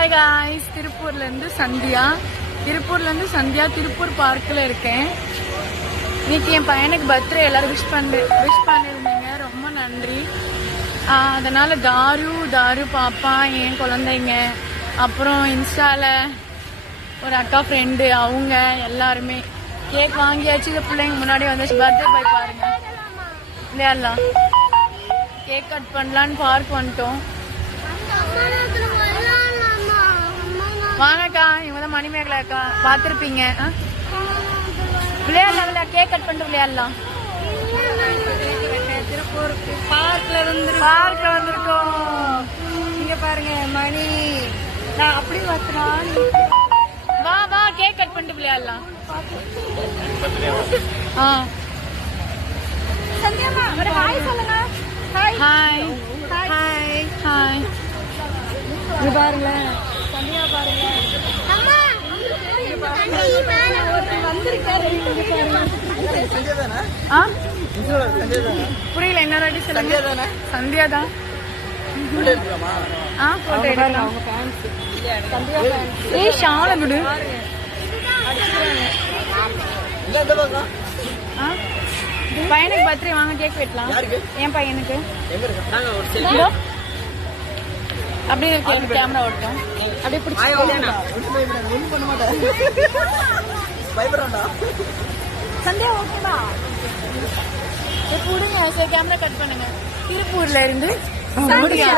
Hi guys, திருப்பூர்ல இருந்து சந்தியா. திருப்பூர் பார்க்ல இருக்கேன். இன்னைக்கு என் பையனுக்கு பர்த்டே. எல்லாரும் விஷ் பண்ணிருந்தீங்க, ரொம்ப நன்றி. அதனால தாரு பாப்பா, என் குழந்தைங்க, அப்புறம் இன்ஸ்டால ஒரு அக்கா ஃப்ரெண்டு, அவங்க எல்லாருமே கேக் வாங்கியாச்சு. இந்த பிள்ளைங்க முன்னாடி வந்துச்சு. பர்த்டே பாய் பாருங்க, விளையாடலாம். கேக் கட் பண்ணலான்னு பார்க் வந்துட்டோம். வாங்கக்கா, இவங்கதான் மணிமேகலை அக்கா, பாத்திருப்பீங்க. விளையாடலாம், கேக் கட் பண்ணிட்டு விளையாடலாம். திருப்பூர் பார்க்ல வந்திருக்கோம். இங்க பாருங்க மணி, நான் அப்படி பார்த்துறான். வா கேக் கட் பண்ணிட்டு விளையாடலாம். சந்தியாமா, ஒரு ஹாய் சொல்லுங்க. ஹாய். இங்க பாருங்க சந்தியா, பாருங்க புரியல, என்ன ரெடி சொல்லுங்க. சந்தியா தான். போட்டோ எடுக்கலாம். ஏய் ஷால விடு. பையனுக்கு பர்த்டே, வாங்க கேக் வெட்டலாம். என் பையனுக்கு அப்படியே கேமரா ஓட்டும். அப்படியே பிடிச்சி சந்தியா ஓகேவா? எப்ப விடுங்க, கேமரா கட் பண்ணுங்க. திருப்பூர்ல இருந்து சந்தியா.